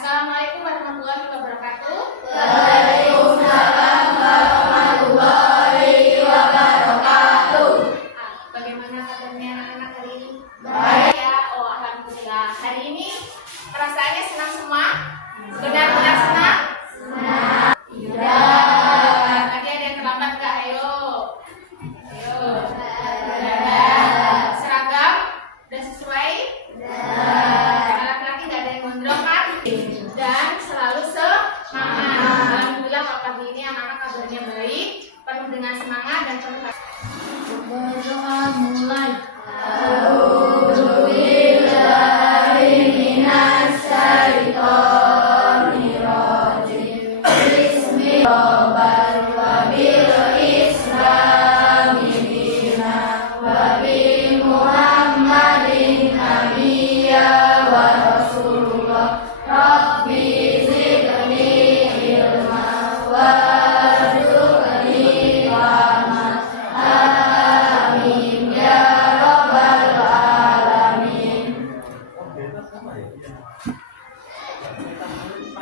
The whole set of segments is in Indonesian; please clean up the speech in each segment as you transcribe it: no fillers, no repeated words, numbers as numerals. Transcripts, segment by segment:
Assalamualaikum warahmatullahi wabarakatuh. Waalaikumsalam warahmatullahi wabarakatuh. Bagaimana kabarnya anak-anak hari ini? Baik. Ya, alhamdulillah. Hari ini perasaannya senang semua? Benar-benar senang? Senang. Iya. Tadi ada yang terlambat nggak? Ayo. Seragam? Udah sesuai? Laki-laki nggak ada yang gondrong kan? Dan selalu semangat. Alhamdulillah kalau pagi ini anak-anak kabarnya baik, penuh dengan semangat dan penuh. Berdoa mulai.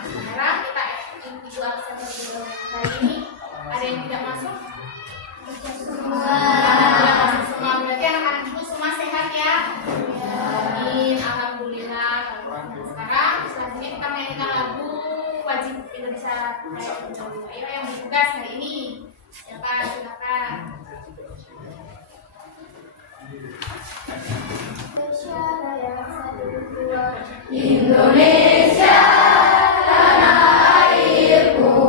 Sekarang kita ibu absen terlebih hari ini. Ada yang tidak masuk? Semua. Semua berarti anak-anak ibu semua sehat ya? Amin. Alhamdulillah. Sekarang selanjutnya kita mainkan lagu wajib Indonesia Raya dulu. Ayo yang bertugas hari ini. Siapa? Silakan. Indonesia Raya 1, 2. Indonesia, tanah airku,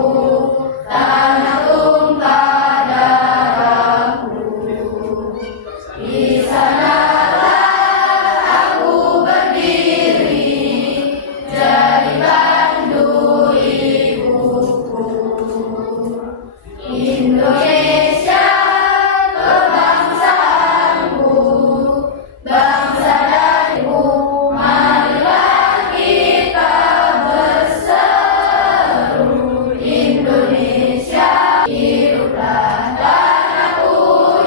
tanah tumpah darahku. Di sanalah aku berdiri, jadi pandu ibuku. Indonesia, kebangsaanku, bangsa dan ibu. Marilah kita berseru. Indonesia, hiduplah tanahku,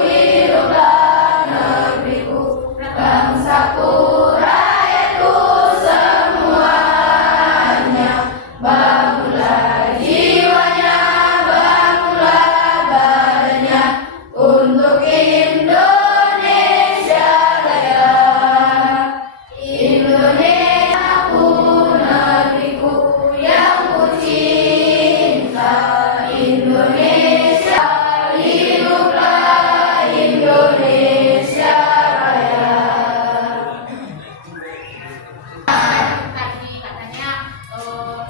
hiduplah negeriku, bangsaku, rakyatku semuanya. Bangunlah jiwanya, bangunlah badannya untuk Indonesia Raya. Indonesia ku, negeriku yang ku cinta. Indonesia, hiduplah Indonesia Raya. Tadi katanya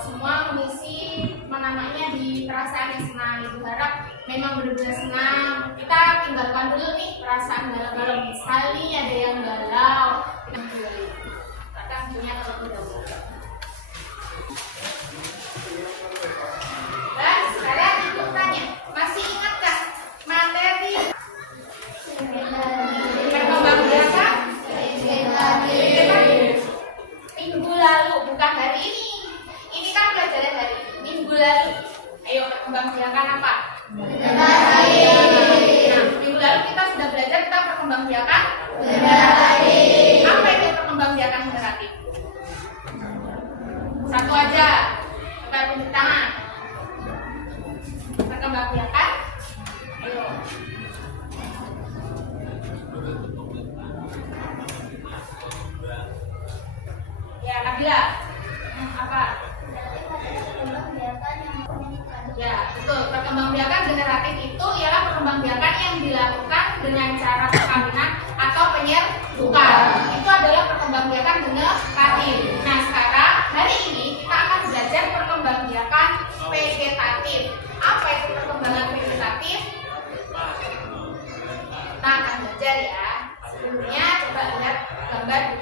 semua mengisi menamanya di perasaan yang senang. Ibu harap memang benar-benar senang. Kita tinggalkan dulu nih perasaan galau-galau. Misalnya ada yang galau, kita punya terlebih dahulu. Dan sekarang ibu tanya, masih ingatkah materi perkembangbiakan minggu lalu, bukan hari ini? Ini kan pelajaran hari ini, minggu lalu. Ayo perkembangbiakan apa? Nah, minggu lalu kita sudah belajar tentang perkembangbiakan generatif. Apa itu perkembangbiakan generatif? Satu aja, coba tunjuk tangan. Perkembangbiakan, ayo. Ya, Nabila. Apa? Ya, betul. Perkembangbiakan generatif itu ialah perkembangbiakan yang dilakukan dengan cara perkawinan atau penyerbukan. Itu adalah perkembangbiakan generatif. Nah, sekarang hari ini kita akan belajar perkembangbiakan vegetatif. Apa itu perkembangan vegetatif? Kita akan belajar ya. Sebelumnya coba lihat gambar.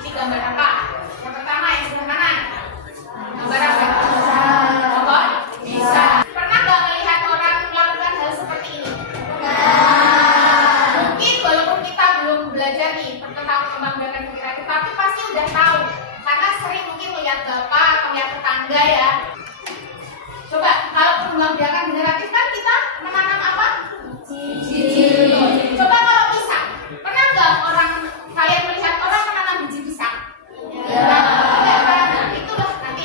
Ini gambar apa? Yang pertama yang sebelah kanan. Gambar apa? Pohon bisa. Pernah nggak melihat orang melakukan hal seperti ini? Mungkin walaupun kita belum belajar nih tentang perkembangbiakan generatif, tapi pasti udah tahu karena sering mungkin melihat bapak atau melihat tetangga ya. Coba kalau perkembangbiakan generatif kan kita menanam apa? Biji. Coba kalau pisang, pernah nggak kalian melihat orang menanam biji pisang? Ya. Nah, itulah nanti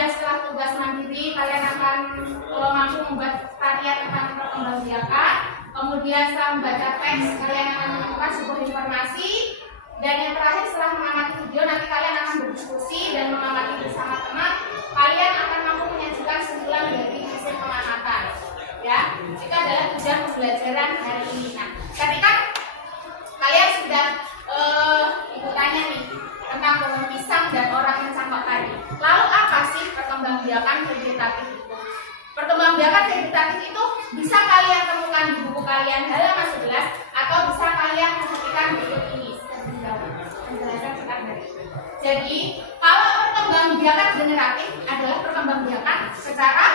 kemudian setelah tugas mandiri kalian akan mampu membuat karya tentang perkembangbiakan. Kemudian setelah membaca teks kalian akan menemukan sebuah informasi. Dan yang terakhir setelah mengamati video nanti kalian akan berdiskusi dan mengamati bersama teman. Kalian akan mampu menyajikan kesimpulan dari hasil pengamatan. Ya, itu adalah tujuan pembelajaran hari ini. Nah, ketika kalian sudah ibu tanya nih tentang pohon pisang dan orang yang cangkok tadi. Lalu apa sih perkembangbiakan vegetatif itu? Perkembangbiakan vegetatif itu bisa kalian temukan di buku kalian halaman 11 atau bisa kalian perhatikan berikut ini. Penjelasan sekarang. Jadi, kalau perkembangbiakan generatif adalah perkembangbiakan secara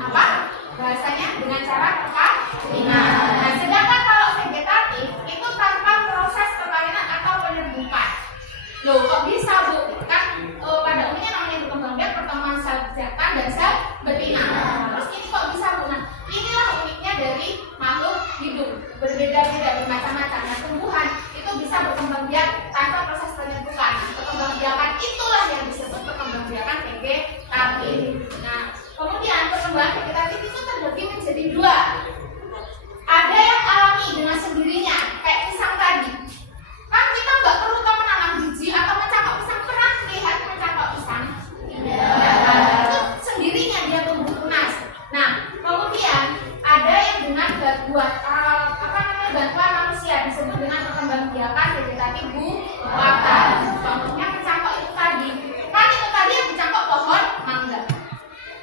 apa? Bahasanya dengan cara perkawinan. Nah, sedangkan kalau vegetatif itu tanpa proses perkawinan atau penyerbukan. Loh, kok bisa Bu? Kan pada umumnya namanya berkembang biak pertemuan sel jantan dan sel betina. Terus ini kok bisa Bu? Nah, inilah uniknya dari makhluk hidup. Berbeda-beda, bermacam-macam. Nah, tumbuhan itu bisa berkembang biak tanpa proses penyerbukan. Perkembangbiakan itulah yang disebut perkembangbiakan vegetatif. Nah, kemudian perkembangan vegetatif itu terbagi menjadi dua. Ada yang alami dengan sendirinya, kayak pisang tadi. Kan kita nggak perlu menanam biji atau mencangkok pisang. Pernah lihat mencangkok pisang? Itu sendirinya dia tumbuh tunas. Nah, kemudian ada yang dengan bantuan manusia disebut dengan perkembangbiakan vegetatif buatan. Contohnya mencangkok itu tadi. Kan itu tadi yang dicangkok pohon mangga.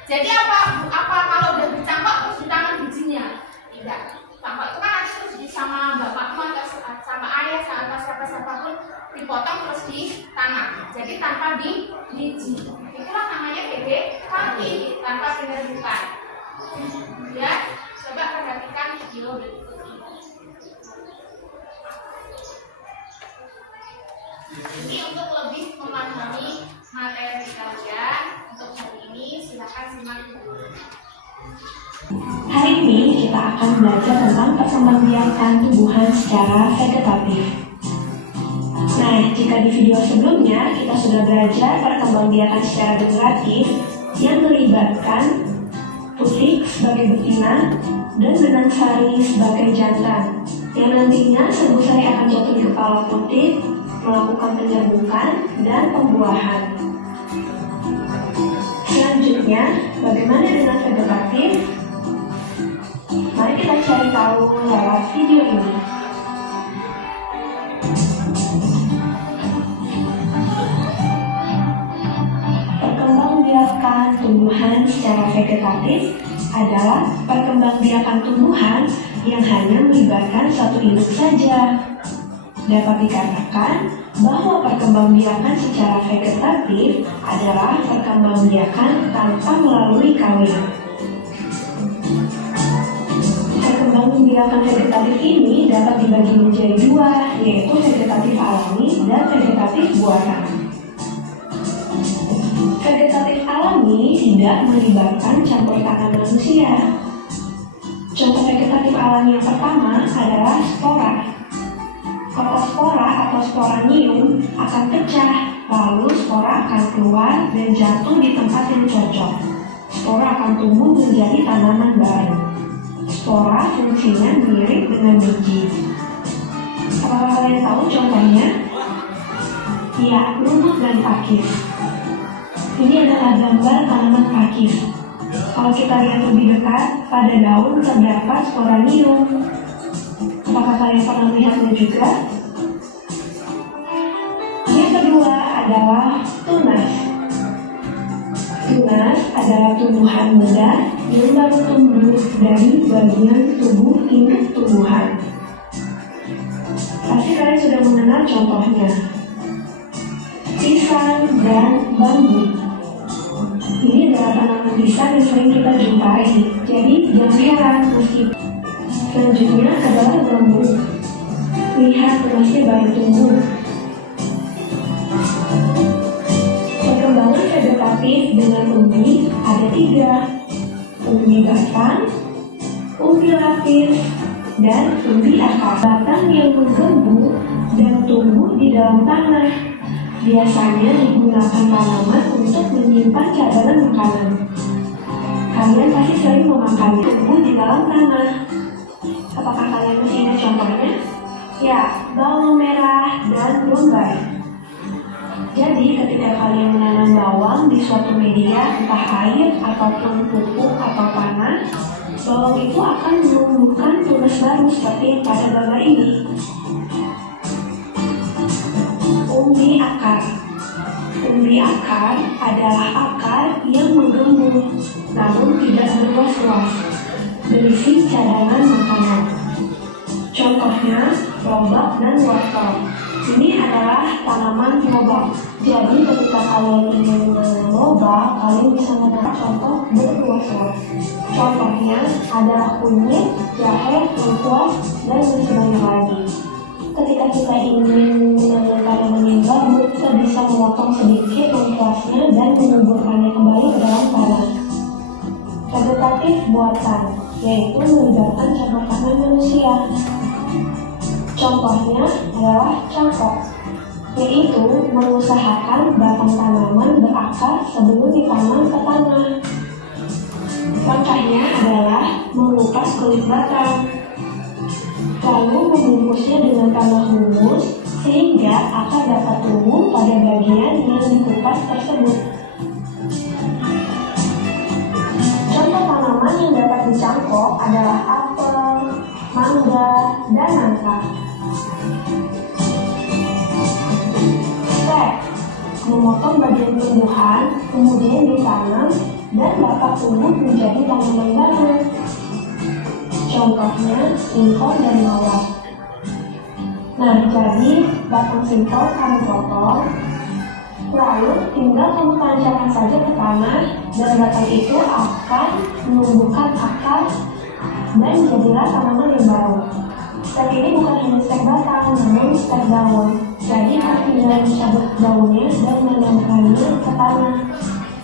Jadi apa kalau udah dicangkok terus ditanam bijinya? Tidak. Cangkok itu kan nanti terus sama bapakmu atau sama ayah atau siapa-siapapun dipotong terus ditanam. Jadi tanpa biji. Itulah namanya vegetatif tanpa penyerbukan. Ya, coba perhatikan video berikut ini. Ini untuk lebih memahami materi kalian untuk hari ini silakan simak dulu. Hari ini kita akan belajar tentang perkembangbiakan tumbuhan secara vegetatif. Nah, jika di video sebelumnya kita sudah belajar perkembangbiakan secara generatif yang melibatkan putik sebagai betina dan benang sari sebagai jantan, yang nantinya serbuk sari akan jatuh di kepala putik, melakukan penyerbukan dan pembuahan. Selanjutnya, bagaimana dengan vegetatif? Mari kita cari tahu lewat video ini. Perkembangbiakan tumbuhan secara vegetatif adalah perkembangbiakan tumbuhan yang hanya melibatkan satu induk saja. Dapat dikatakan bahwa perkembangbiakan secara vegetatif adalah perkembangbiakan tanpa melalui kawin. Perkembangbiakan vegetatif ini dapat dibagi menjadi dua, yaitu vegetatif alami dan vegetatif buatan. Vegetatif alami tidak melibatkan campur tangan manusia. Contoh vegetatif alami yang pertama adalah spora. Kalau spora atau sporanium akan pecah, lalu spora akan keluar dan jatuh di tempat yang cocok. Spora akan tumbuh menjadi tanaman baru. Spora fungsinya mirip dengan biji. Apakah kalian tahu contohnya? Ya, lumut dan pakis. Ini adalah gambar tanaman pakis. Kalau kita lihat lebih dekat, pada daun terdapat sporanium. Apakah kalian pernah melihatnya juga? Yang kedua adalah tunas. Tunas adalah tumbuhan muda yang baru tumbuh dari bagian tubuh induk tumbuhan. Pasti kalian sudah mengenal contohnya. Pisang dan bambu. Ini adalah tanaman pisang yang sering kita jumpai. Jadi jangan heran meski. Selanjutnya adalah bambu. Lihat tunasnya baru tumbuh. Perkembangan vegetatif dengan umbi ada 3. Umbi batang, umbi lapis, dan umbi akar. Batang yang menggembur dan tumbuh di dalam tanah. Biasanya digunakan tanaman untuk menyimpan menyimpan cadangan makanan. Kalian pasti sering memakan tumbuh di dalam tanah. Apakah kalian masih ingat contohnya? Ya, bawang merah dan bombay. Jadi ketika kalian menanam bawang di suatu media, entah air ataupun pupuk atau tanah, bawang itu akan menumbuhkan tunas baru seperti yang pada gambar ini. Umbi akar. Umbi akar adalah akar yang menggembur, namun tidak berluas-luas, berisi cadangan makanan. Contohnya, lobak dan wortel. Ini adalah tanaman lobak. Jadi ketika kalian ingin menanam lobak, kalian bisa menanam contoh berluas-luas. Contohnya adalah kunyit, jahe, lengkuas, dan masih banyak lagi. Ketika kita ingin menanam tanaman yang baru, kita bisa memotong sedikit lengkuasnya dan menyuburkannya kembali ke dalam tanah. Vegetatif buatan, yaitu melibatkan campur tangan manusia. Contohnya adalah cangkok, yaitu mengusahakan batang tanaman berakar sebelum ditanam ke tanah. Langkahnya adalah mengupas kulit batang, lalu membungkusnya dengan tanah humus sehingga akar dapat tumbuh pada bagian yang dikupas tersebut. Contoh tanaman yang dapat dicangkok adalah apel, mangga, dan nangka. Step: memotong bagian tumbuhan, kemudian ditanam dan dapat tumbuh menjadi tanaman baru. Contohnya singkong dan mawar. Nah, jadi batang singkong kami potong, lalu tinggal kamu tancapkan saja ke tanah dan batang itu akan menumbuhkan akar dan jadilah tanaman yang baru. Step ini bukan hanya step batang, namun step daun. Jadi kita tinggal mencabut daunnya dan menanamkannya ke tanah.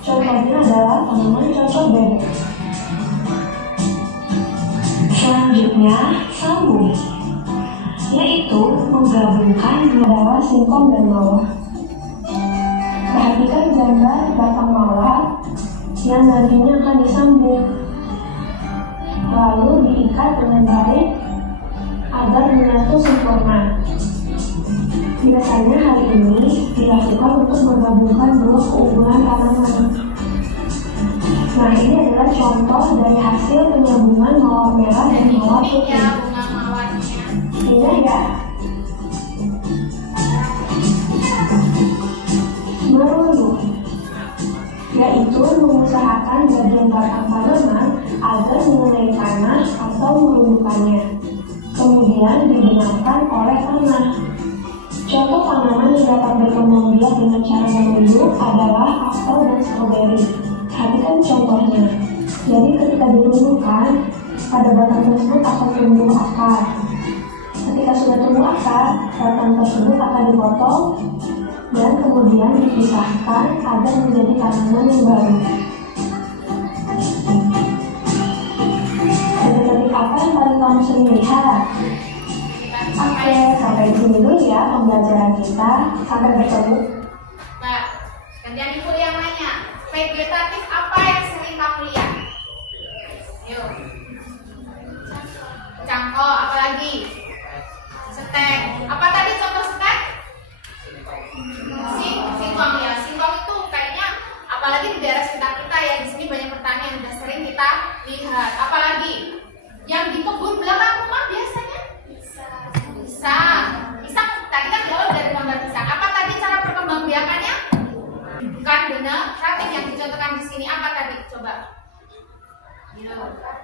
Contohnya adalah tanaman cocok bebek. Selanjutnya, sambung, yaitu menggabungkan adalah singkong dan mawar. Perhatikan gambar batang mawar yang nantinya akan disambung, lalu diikat dengan baik agar menyatu sempurna. Biasanya hal ini dilakukan untuk menggabungkan dua keunggulan tanaman. Nah, ini adalah contoh dari hasil penyambungan mawar merah dan mawar putih. Bunga mawarnya. Indah ya? Merunduk, yaitu mengusahakan bagian batang tanaman agar mengenai tanah atau merundukkannya, kemudian dibenamkan oleh tanah. Contoh tanaman yang dapat berkembang biak dengan cara merunduk adalah apel dan stroberi. Perhatikan contohnya. Jadi ketika dirundukkan, pada batang tersebut akan tumbuh akar. Ketika sudah tumbuh akar, batang tersebut akan dipotong dan kemudian dipisahkan agar menjadi tanaman yang baru. Vegetatif apa yang paling kamu sering lihat? Oke, sampai di sini dulu ya pembelajaran kita. Sampai bertemu. Mbak, gantian ibu yang nanya. Vegetatif apa yang sering kamu lihat? Yuk. Cangkok, apa lagi? Setek. Apa tadi contoh setek? Singkong ya. Singkong itu kayaknya apalagi di daerah sekitar kita ya, di sini banyak pertanian sudah sering kita lihat. Apalagi yang di kebun belakang rumah biasanya? Pisang. Tadi kan jawab dari gambar pisang. Apa tadi cara perkembangbiakannya? Bukan benar. Tapi yang dicontohkan di sini apa tadi? Coba.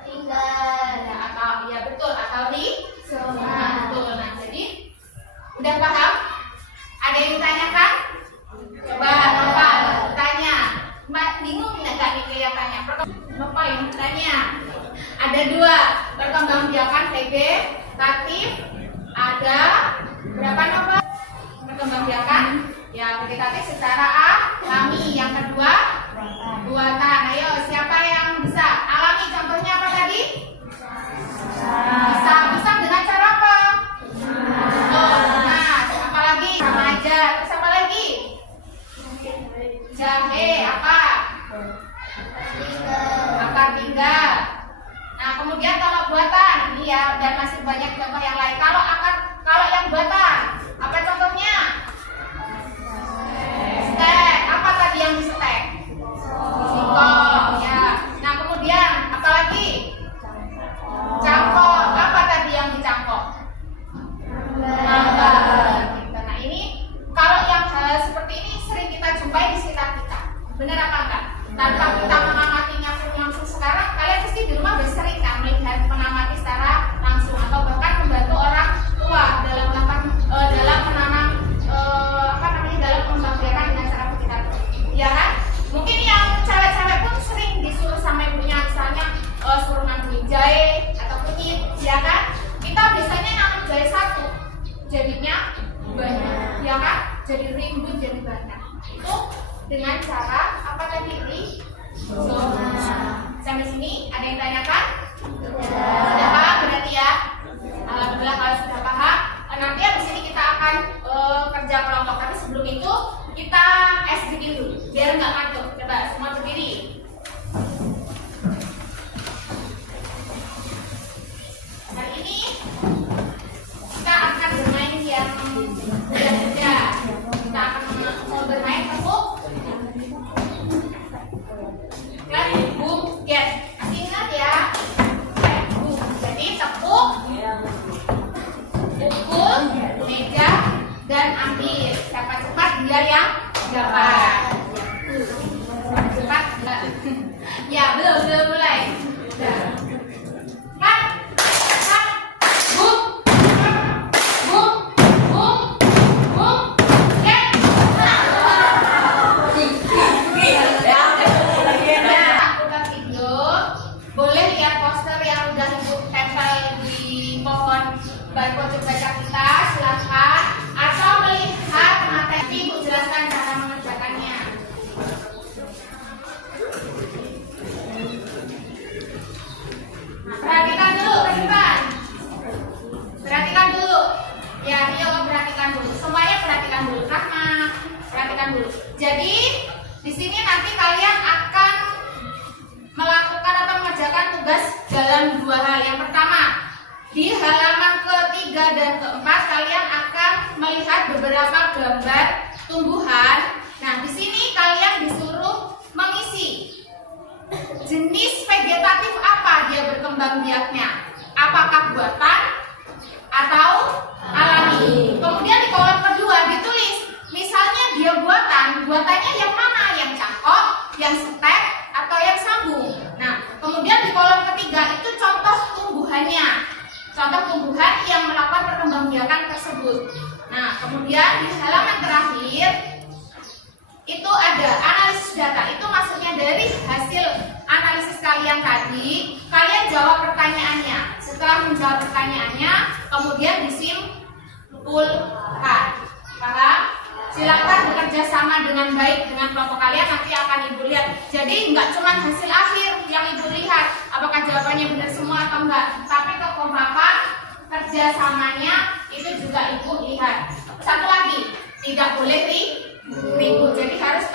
Tinggal. Atau ya betul. Atau di. Nah, betul. Nah, jadi udah paham? Ada yang ditanyakan? Coba Nova tanya. Mbak bingung nggak nih kelihatannya? Nova yang bertanya. Ada dua perkembangbiakan vegetatif. Ada berapa Nova? Perkembangbiakan ya vegetatif secara alami. Yang kedua buatan. Ayo siapa yang bisa? Alami contohnya apa tadi? Bisa dengan cara apa? Nah, apalagi sama aja. Terus apa lagi? Jahe apa? Akar 3. Nah, kemudian kalau buatan, ini ya, dan masih banyak contoh yang lain. Kalau yang buatan, apa contohnya? Stek. Apa tadi yang di stek? Singkong, ya. Nah, kemudian apa lagi? Cangkok. Apa tadi yang dicangkok? Manggar. Nah, ini kalau yang hal seperti ini sering kita jumpai di sekitar kita. Benar apa enggak? Tanpa kita mengamatinya langsung sekarang, kalian pasti di rumah udah sering kan melihat mengamati secara langsung atau bahkan membantu orang tua dalam menanam dalam membagikan dengan cara kita, ya kan? Mungkin yang cewek-cewek pun sering disuruh sama ibunya, misalnya suruh nanduin jahe atau kunyit, ya kan? Kita biasanya nanam jahe 1, jadinya banyak, ya kan? Jadi rimbun, jadi banyak. Itu dengan cara apa tadi? Sampai sini ada yang tanyakan? Sudah paham berarti ya? Alhamdulillah kalau sudah paham. Nanti habis ini kita akan kerja kelompok. Tapi sebelum itu kita SDG dulu biar nggak ngantuk. Coba semua berdiri. Hari ini kita akan bermain yang mudah-mudah. Kita akan bermain tepuk dan boom get. Ingat ya, boom. Jadi tepuk, pukul meja dan ambil. Siapa cepat dia yang dapat. Cepat. Ya belum mulai. Kan, boom, boom, boom, boom, get. Boleh lihat poster yang udah ibu tempel di pohon pojok baca kita, silahkan. Atau melihat materi, ibu jelaskan cara mengerjakannya. Nah, perhatikan dulu ke depan. Perhatikan dulu. Ya, Rio perhatikan dulu. Semuanya perhatikan dulu. Rahma, perhatikan dulu. Jadi di sini nanti kalian akan melakukan atau mengerjakan tugas dalam 2 hal. Yang pertama, di halaman ke-3 dan ke-4 kalian akan melihat beberapa gambar tumbuhan. Nah, di sini kalian disuruh mengisi jenis vegetatif apa dia berkembang biaknya. Apakah buatan atau alami. Kemudian di kolom kedua ditulis, misalnya dia buatannya yang mana? Yang cangkok, yang stek, atau yang sambung. Nah, kemudian di kolom ketiga itu contoh tumbuhannya, contoh tumbuhan yang melakukan perkembangbiakan tersebut. Nah, kemudian di halaman terakhir itu ada analisis data. Itu maksudnya dari hasil analisis kalian tadi, kalian jawab pertanyaannya. Setelah menjawab pertanyaannya, kemudian disimpulkan. Paham? Silakan bekerja sama dengan baik dengan kelompok kalian, nanti akan ibu lihat. Jadi nggak cuma hasil akhir yang ibu lihat, apakah jawabannya benar semua atau enggak, tapi kekompakan kerjasamanya itu juga ibu lihat. Satu lagi, tidak boleh ribut, jadi harus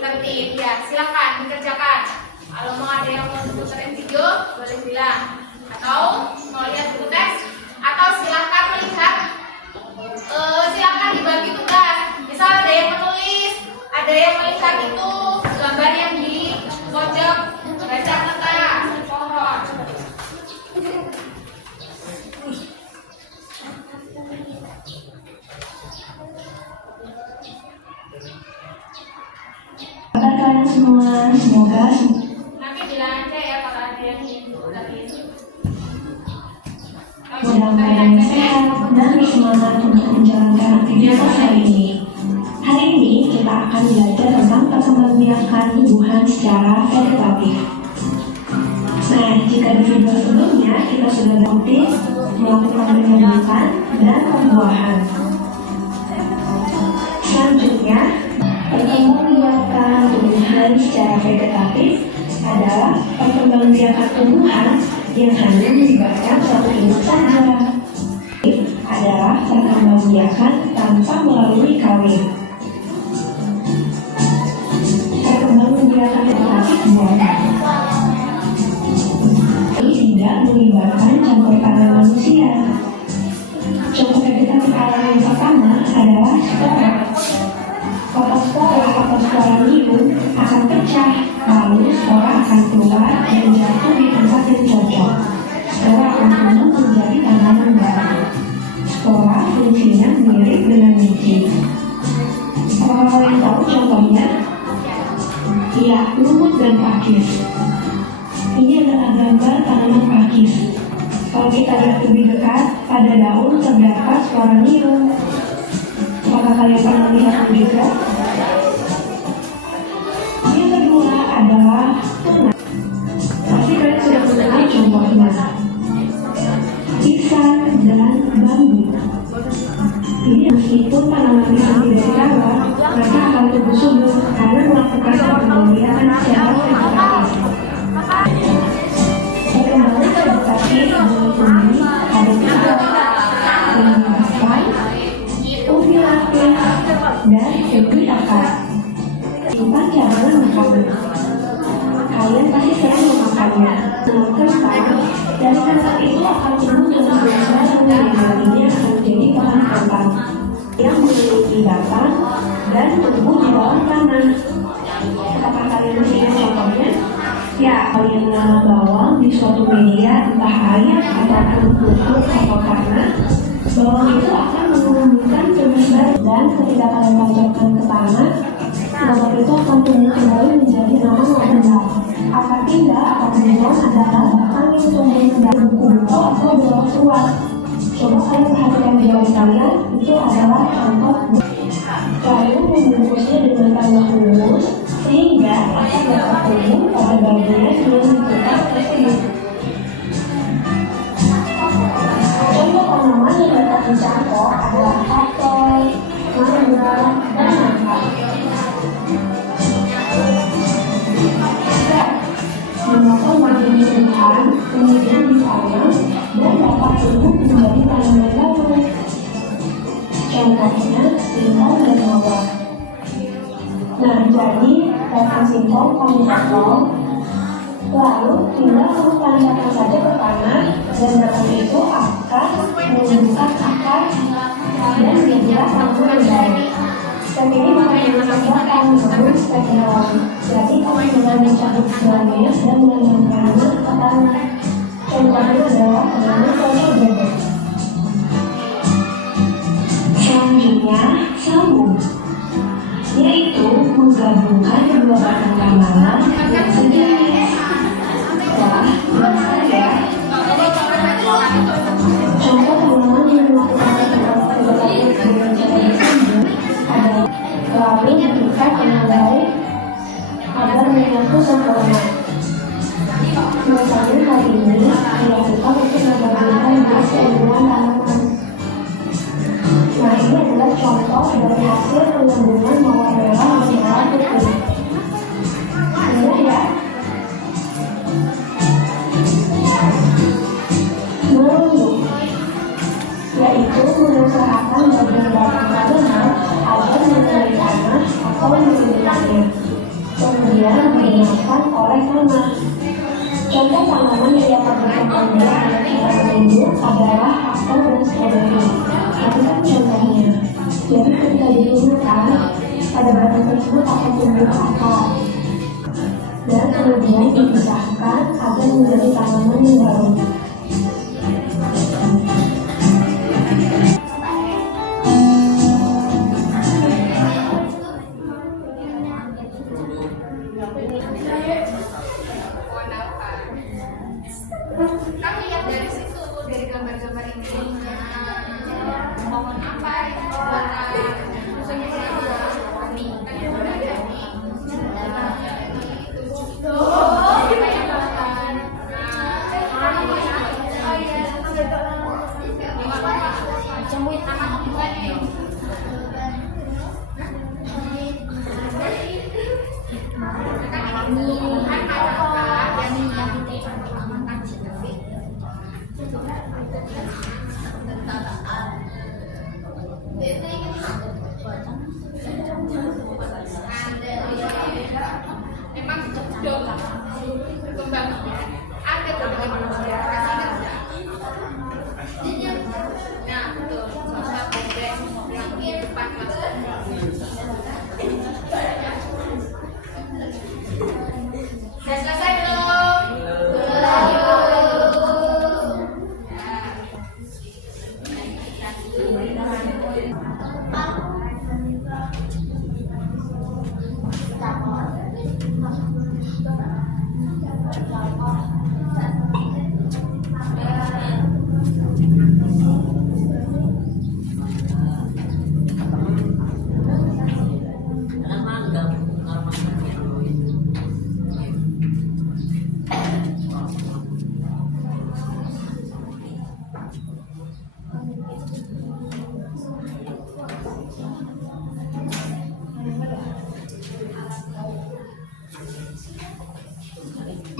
tertib. Ya, silakan dikerjakan. Kalau mau ada yang mau puterin video, boleh bilang. Atau mau lihat buku teks, atau silakan melihat. Silakan dibagi tugas. Misal ada yang menulis, ada yang melihat itu gambar yang di pojok baca peta pohon. Kabar kalian semua, semoga Nanti bilang aja ya kalau ada yang ingin tadi itu. dalam keadaan sehat dan bersemangat untuk menjalankan aktivitas hari ini. Hari ini kita akan belajar tentang perkembangbiakan tumbuhan secara vegetatif. Nah, jika di video sebelumnya kita sudah rutin melakukan penyembuhan dan pembuahan. Selanjutnya, perkembangbiakan tumbuhan secara vegetatif adalah perkembangbiakan tumbuhan yang hanya melibatkan satu induk saja. Adalah perkembangbiakan tanpa melalui kawin. Perkembangbiakan kegiatan edukasi keluarga. Ini tidak melibatkan campur tangan manusia. Contoh edukasi alam yang pertama adalah spora. Kotak spora atau spora liun akan pecah, lalu spora akan keluar dan jatuh di tempat yang cocok. Spora akan tumbuh menjadi tanaman baru. Spora fungsinya mirip dengan biji. Orang yang tahu contohnya? Iya, lumut dan pakis. Ini adalah gambar tanaman pakis. Kalau kita lihat lebih dekat, pada daun terdapat spora liun. Apakah kalian pernah lihat juga? Yang kedua adalah tuna. Pasti kalian sudah mengenal contohnya. Pisang dan bambu. Ini meskipun tanaman pisang tidak dirawat, mereka akan tumbuh subur karena melakukan pembelian secara vegetatif. Kembali ke edukasi bumi ada tiga, penghidupan, ubi lapis, dan ubi akar. Simpan cadangan makanan. Kalian pasti sering memakannya. Namun kentang dari kentang itu akan tumbuh dengan besar dan dagingnya akan menjadi bahan kentang yang memiliki batang dan tumbuh di bawah tanah. Apakah kalian masih ingat contohnya? Ya, kalian menanam bawang di suatu media, entah air ataupun pupuk atau tanah. Bawang itu akan menumbuhkan tunas baru dan ketika kalian tancapkan ke tanah, bawang itu akan tumbuh kembali menjadi nama benar. Akar pindah atau bunglon adalah batang yang tumbuh menjadi buku-buku atau bawang luas. Coba kalian perhatikan di bawah kalian, itu adalah contoh. Lalu membungkusnya dengan tanah humus sehingga akan dapat tumbuh pada bagian yang diputar tersebut. Contoh tanaman yang dapat dicangkok adalah apel, mangga, dan nangka. Memotong bagian tumbuhan, kemudian ditanam dan dapat tumbuh menjadi tanaman baru. Contohnya singkong dan mawar. Nah, jadi batang singkong kamu potong, lalu tinggal kamu tancapkan saja ke tanah dan batang itu akan menumbuhkan akar dan jadilah tanaman baru. Dan ini bukan menanam batang, namun spesial. Jadi kamu tinggal mencabut daunnya dan menanamkannya ke tanah. Contohnya adalah tanaman telur bebek. Selanjutnya, sambung, yaitu menggabungkan kedua batang tanaman yang sejenis. Wah, bisa ya? Contoh tanaman yang melakukan vegetatif dengan cara disambung adalah lalu diikat dengan baik agar menyatu sempurna. Misalnya hal ini dilakukan untuk menggabungkan dua sambungan tanaman. Nah, ini adalah contoh dari hasil penggabungan mawar merah dan mawar putih. Mudah ya? Merunduk, yaitu mengusahakan bagian batang tanaman agar mengenai tanah atau melindunginya, kemudian digunakan oleh tanah. Contoh tanaman yang dapat berkembang biak dengan cara menunduk adalah apel dan stroberi. Perhatikan contohnya. Jadi ketika digunakan, pada batang tersebut akan tumbuh akar dan kemudian dipisahkan agar menjadi tanaman yang baru. Kami lihat dari situ, dari gambar-gambar ini. Mohon apa itu buatan khususnya kami kan yang udah jadi memang Sudah selesai belum?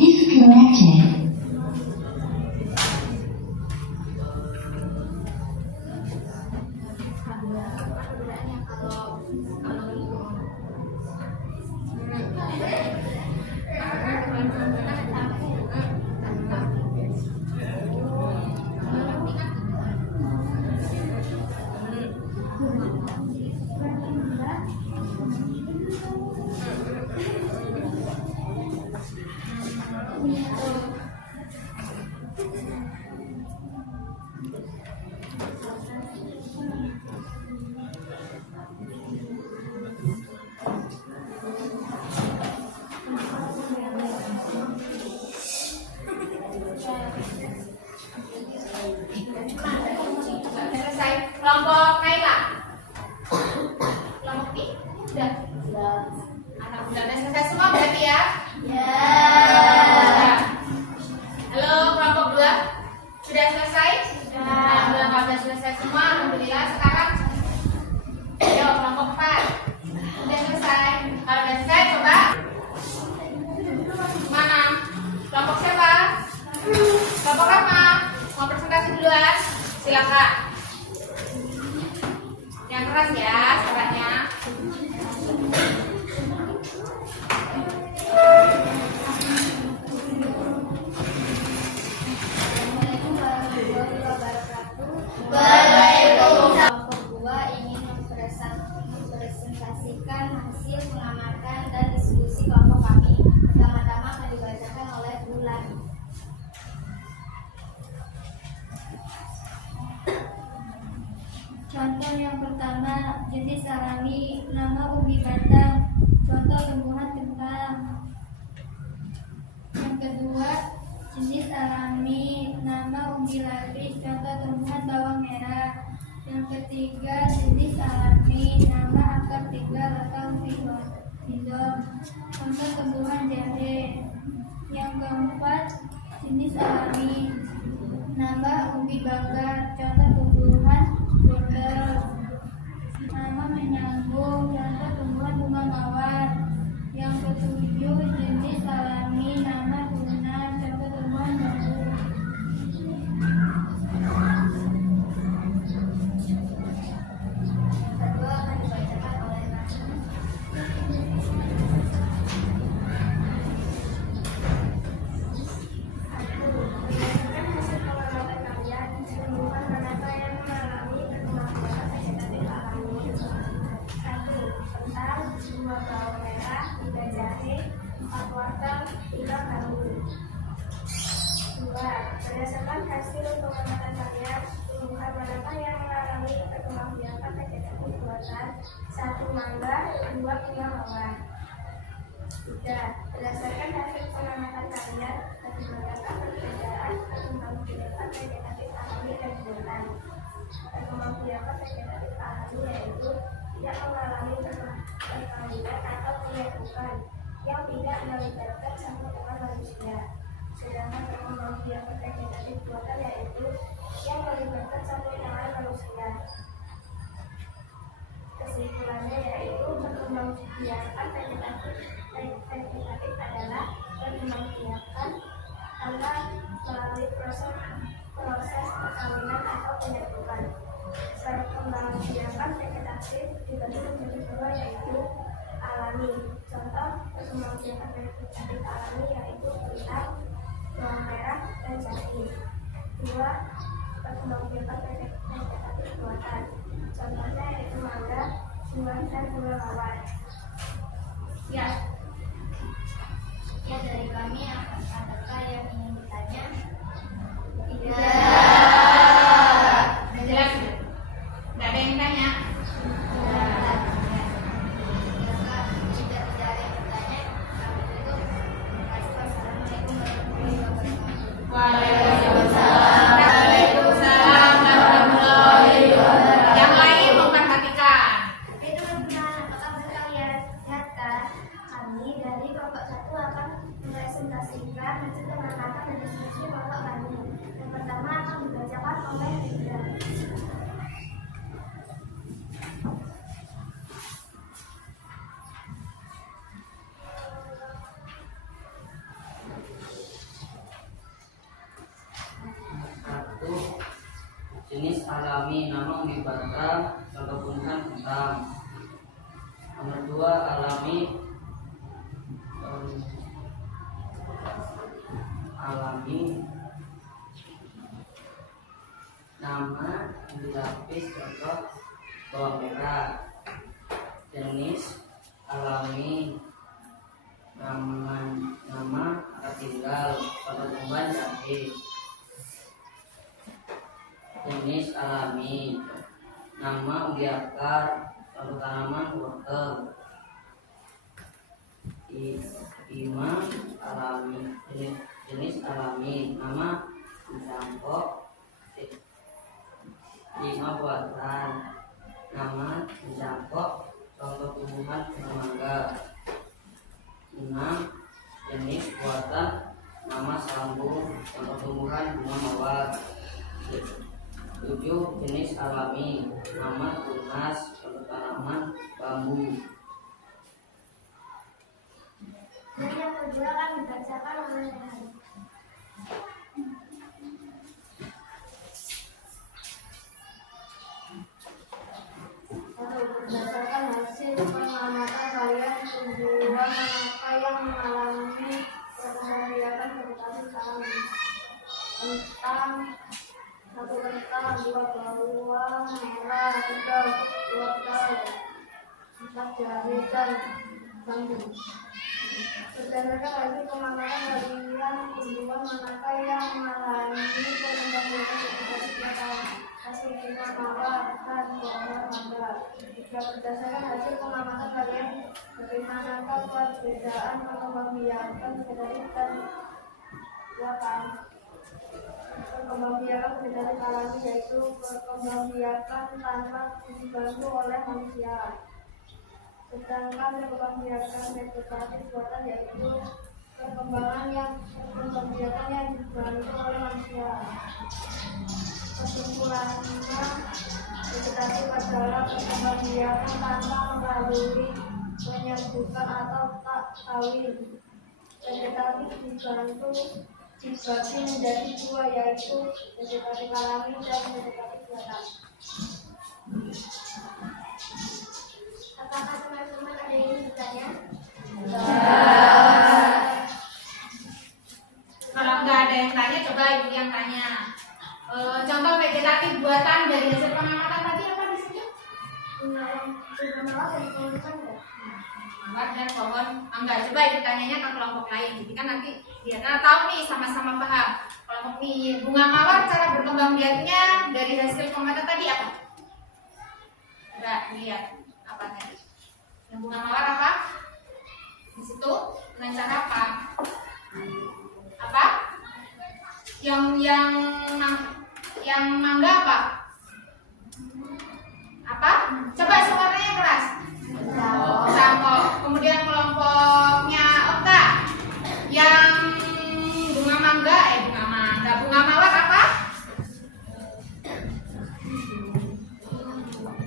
Disconnected. Selesai. Kelompok Naila. Kelompok B. Sudah. Alhamdulillah selesai semua berarti ya? Ya. Halo kelompok 2. Sudah selesai? Sudah. Alhamdulillah sudah selesai semua. Alhamdulillah. Sekarang ayo kelompok 4. Sudah selesai. Kalau sudah selesai coba. Mana? Kelompok siapa? Kelompok apa? Mau presentasi duluan? Silakan. Yang keras ya suaranya. Kelompok 2 ingin mempresentasikan hasil pengamatan dan diskusi kelompok kami. Pertama-tama akan dibacakan oleh Bulan. Contoh yang pertama, jenis alami, nama ubi batang, contoh tumbuhan kentang. Yang kedua, jenis alami, nama ubi lapis, contoh tumbuhan bawang merah. Yang ketiga, jenis alami, nama akar tigal atau rhizom, contoh tumbuhan jahe. Yang keempat, jenis alami, nama ubi bakar, contoh tumbuhan wortel. Nama menyambung, contoh tumbuhan bunga mawar. Yang ketujuh, jenis alami, nama tunas, contoh tumbuhan bambu. Kedua akan dibacakan oleh Rahma. Berdasarkan hasil pengamatan kalian, tumbuhan manakah yang mengalami perkembangan vegetatif alami? 1. Kentang, 2. Bawang merah, 3. Jahe, 4. Wortel, 5. bambu. 2. Berdasarkan hasil pengamatan kalian, tumbuhan manakah yang mengalami perkembangan vegetatif buatan? 1. Mangga, 2. bunga mawar. 3. Berdasarkan hasil pengamatan kalian, bagaimanakah perbedaan perkembangan vegetatif alami dan buatan? Perkembangan vegetatif alami yaitu tidak mengalami perkawinan atau penyerbukan yang tidak melibatkan satu dengan manusia. Sedangkan perkembangan vegetatif buatan yaitu yang melibatkan satu dengan manusia. Kesimpulannya yaitu perkembangbiakan vegetatif adalah perkembangbiakan karena melalui proses perkawinan atau penyerbukan. Perkembangbiakan vegetatif dibagi menjadi dua yaitu alami. Contoh perkembangbiakan vegetatif alami yaitu kentang, bawang merah, dan jahe. 2. Perkembangbiakan vegetatif buatan. Contohnya yaitu mangga, buah, dan bunga mawar. Ya. kami, adakah yang ingin bertanya? Tidak. Udah jelas? Nggak ada yang tanya? Tidak ada yang bertanya. Kami tutup. Assalamualaikum warahmatullahi wabarakatuh. Waalaikumsalam. Waalaikumsalam warahmatullahi wabarakatuh. Yang lain memperhatikan. Hai teman-teman, apa kabar kalian? Sehat kan? Kami dari kelompok 1 akan mempresentasikan hasil pengamatan dan diskusi kelompok kami. Yang pertama akan dibacakan oleh Rindra. Satu, jenis alami nama Ungibata perkebunan hitam. Nomor 2, alami nama dilapis contoh bawang merah. Jenis alami nama akar tinggal pertumbuhan cabai. Jenis alami nama umbi akar atau tanaman wortel. 5, alami jenis alami nama mencangkok. 5, buatan nama mencangkok contoh tumbuhan bunga mangga. 6, jenis buatan nama sambung contoh tumbuhan bunga mawar. 7, jenis alami nama tunas contoh tanaman bambu. Dan yang kedua akan dibacakan oleh Rehan. Berdasarkan hasil pengamatan kalian, tumbuhan manakah yang mengalami perkembangan vegetasi alami? Kentang, 1 kentang, 2 bawang merah, 3 wortel, 4 jahe dan bambu. Berdasarkan hasil pengamatan kalian, tumbuhan manakah yang mengalami perkembangan vegetasi alami? Hasil bunga mawar dan bawang mangga. Berdasarkan hasil pengamatan kalian, bagaimanakah perbedaan perkembangbiakan vegetasi dan buatan? Perkembangbiakan vegetasi alami yaitu perkembangbiakan tanpa dibantu oleh manusia. Sedangkan perkembangbiakan vegetasi buatan yaitu perkembangbiakan yang dibantu oleh manusia. Kesimpulannya, vegetasi adalah perkembangbiakan tanpa melalui penyerbukan atau tak kawin. Vegetasi dibantu dibagi menjadi 2 yaitu vegetasi alami dan vegetasi buatan. Apakah teman-teman ada yang ingin bertanya? Kalau nggak ada yang tanya, coba ibu yang tanya. Contoh vegetatif buatan dari hasil pengamatan tadi apa di sini? Bunga mawar dan pohon mangga. Mawar dan pohon mangga. Coba ibu tanyanya ke kelompok lain. Jadi kan nanti dia tahu nih, sama-sama paham. Kelompok nih, bunga mawar cara berkembang biaknya dari hasil pengamatan tadi apa? Coba lihat apa tadi? Yang bunga mawar apa? Di situ dengan cara apa? Apa? Yang mangga apa? Apa? Coba suaranya keras. Cangkok. Kemudian kelompoknya Okta. Yang bunga mawar apa?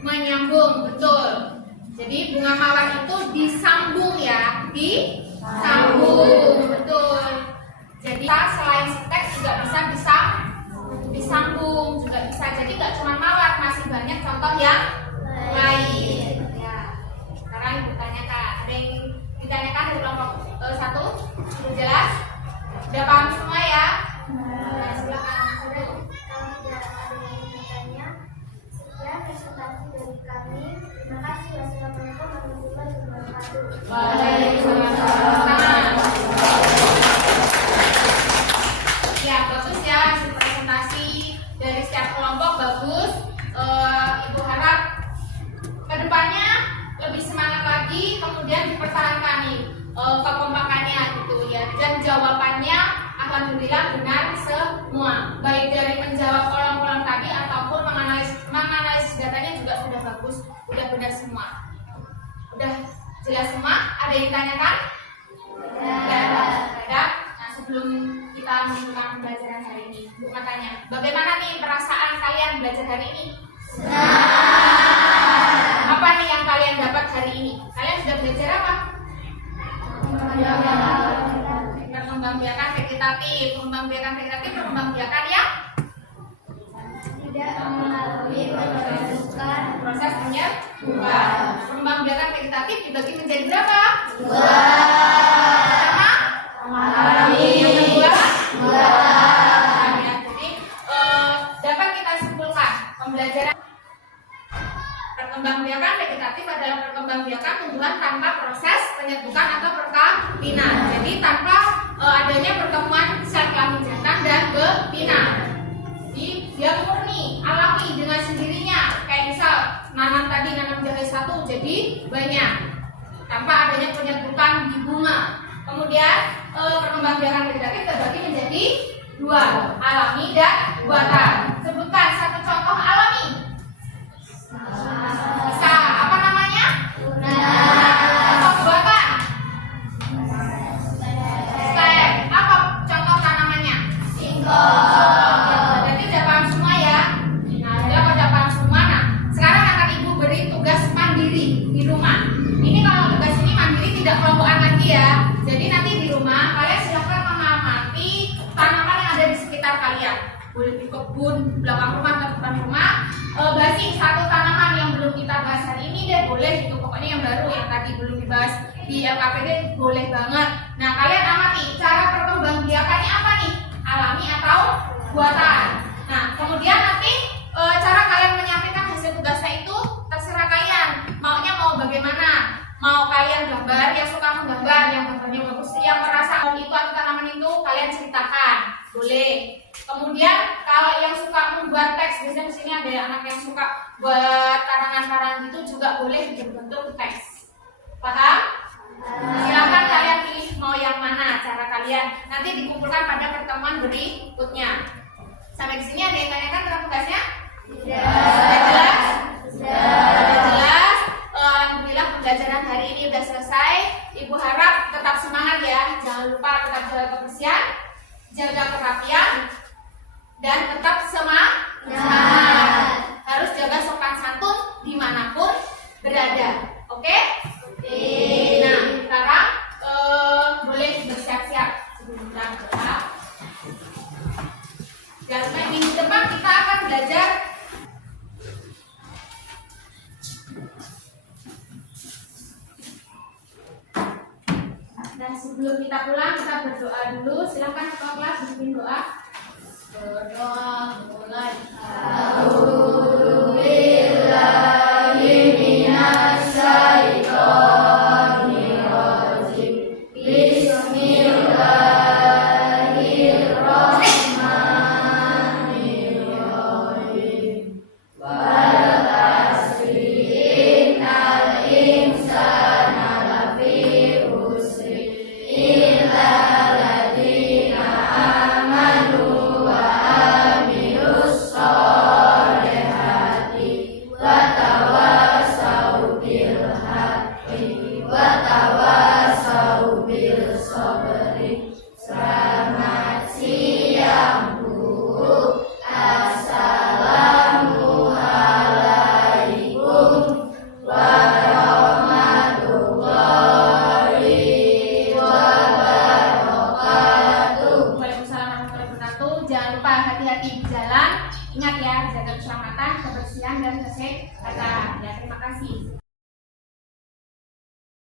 Menyambung, betul. Jadi bunga mawar itu disambung ya, disambung, betul. Jadi selain setek juga bisa disambung, juga bisa. Jadi nggak cuma mawar, masih banyak contoh yang lain. Ya. Sekarang ibu tanya Kak, ada yang ditanyakan dari kelompok alhamdulillah benar semua. Baik dari menjawab kolom-kolom tadi ataupun menganalisis datanya juga sudah bagus, sudah benar semua. Udah jelas semua? Ada yang ditanyakan? Ada. Nah, sebelum kita memulai pembelajaran hari ini, Bu mau tanya, bagaimana nih perasaan kalian belajar hari ini? Apa nih yang kalian dapat hari ini? Kalian sudah belajar apa? Perkembangbiakan vegetatif. Perkembangbiakan yang tidak melalui pembentukan proses penyerbukan. Perkembangbiakan vegetatif dibagi menjadi berapa? Yang kedua, ya. Jadi dapat kita simpulkan pembelajaran perkembangbiakan vegetatif adalah perkembangbiakan tumbuhan tanpa proses penyerbukan atau perkawinan. Jadi tanpa adanya pertemuan sel kelamin jantan dan betina. Dia murni, alami dengan sendirinya. Kayak misal nanam jahe satu jadi banyak tanpa adanya penyerbukan di bunga. Kemudian perkembangbiakan vegetatif terbagi menjadi dua, alami dan buatan. Sebutkan satu contoh alami. Bisa, apa namanya? Atau buatan? Stek. Apa contoh tanamannya? Jadi udah paham semua ya. Nah, udah paham semua. Nah, sekarang akan Ibu beri tugas mandiri di rumah. Ini kalau tugas ini mandiri tidak kelompokan lagi ya. Jadi nanti di rumah kalian silakan mengamati tanaman yang ada di sekitar kalian. Boleh di kebun, belakang rumah atau depan rumah. Basi satu tanaman yang belum kita bahas hari ini deh, boleh itu pokoknya yang baru yang tadi belum dibahas di LKPD boleh banget. Nah, kalian amati cara perkembangbiakannya apa nih? Alami atau buatan. Nah, kemudian nanti cara kalian menyampaikan hasil tugasnya itu terserah kalian. Maunya mau bagaimana? Mau kalian gambar, yang suka menggambar, yang gambarnya bagus, yang merasa itu atau tanaman itu kalian ceritakan, boleh. Kemudian kalau yang suka membuat teks, biasanya di sini ada anak yang suka buat karangan-karangan gitu juga boleh berbentuk teks. Paham? Silakan kalian pilih mau yang mana cara kalian. Nanti dikumpulkan pada pertemuan berikutnya. Sampai di sini ada yang tanyakan tentang tugasnya? Sudah jelas? Sudah jelas. Alhamdulillah pembelajaran hari ini sudah selesai. Ibu harap tetap semangat ya. Jangan lupa tetap jaga kebersihan, jaga kerapian, dan tetap semangat. Harus jaga sopan santun dimanapun berada. Oke? Nah, sekarang boleh bersiap-siap sebelum kita berdoa. Dan minggu depan kita akan belajar dan sebelum kita pulang kita berdoa dulu. Silahkan ketua kelas bikin doa. Berdoa mulai. Jangan lupa hati-hati di jalan. Ingat ya, jaga keselamatan, kebersihan, dan kesehatan. Ya, terima kasih.